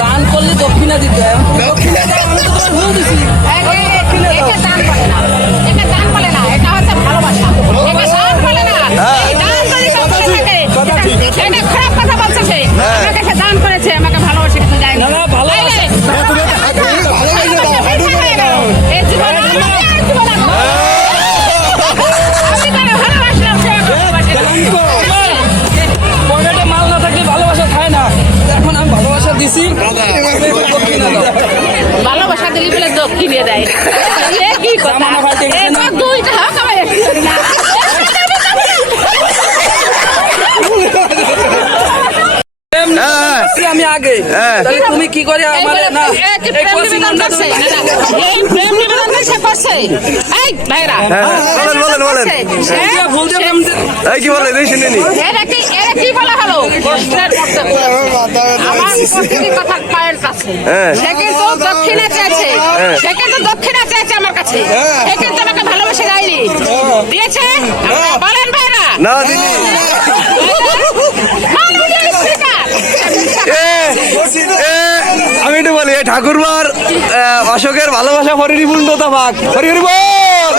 দান করলে দক্ষিণা দিতে হয়। দক্ষিণা দাও, আমি তো তোমার ভুল দিছি। এটা দান বলে না, এটা দান বলে না, এটা হচ্ছে ভালোবাসা। এটা দান বলে না, এই দান যদি কেউ করে থাকে, এটা খারাপ কথা বলছে সে। আমাকে সে দান করেছে, আমাকে ভালোবাসে কিন্তু যায়নি। না, ভালোবাসে। এই জীবনে আমি তারে ভালোবাসলাম, সে আমাকে ভালোবাসে না। পকেটে মাল না থাকলে ভালোবাসা খায় না। এখন আমি ভালোবাসা দিছি, দক্ষিণা দাও। ভালোবাসা দিলি বলে দক্ষিণে দেয়। এ কি কথা? এ তো দুইটা হোক, আমার একটি হোক না। আমি আগে তাহলে তুমি কি করে আমার না এই প্রেম নিবেদন করছে, এই প্রেম নিবেদন সে করছে। এই ভাইরা, বলেন সে ভুল দিয়ে এই কি বলে শুনিনি এরা কি বলা হলো? প্রশ্নের মধ্যে আমার প্রতিটি কথা পায়ের কাছে। সে কিন্তু দক্ষিণা চেয়েছে, সে কিন্তু দক্ষিণা চেয়েছে আমার কাছে। সে কিন্তু আমাকে ভালোবেসে দেয়নি, দিয়েছে? বলেন ভাইরা। না দিদি আমি একটু বলি ঠাকুরবার অশোকের ভালোবাসা পরিপূর্ণতা ভাগ হরি হরি বল।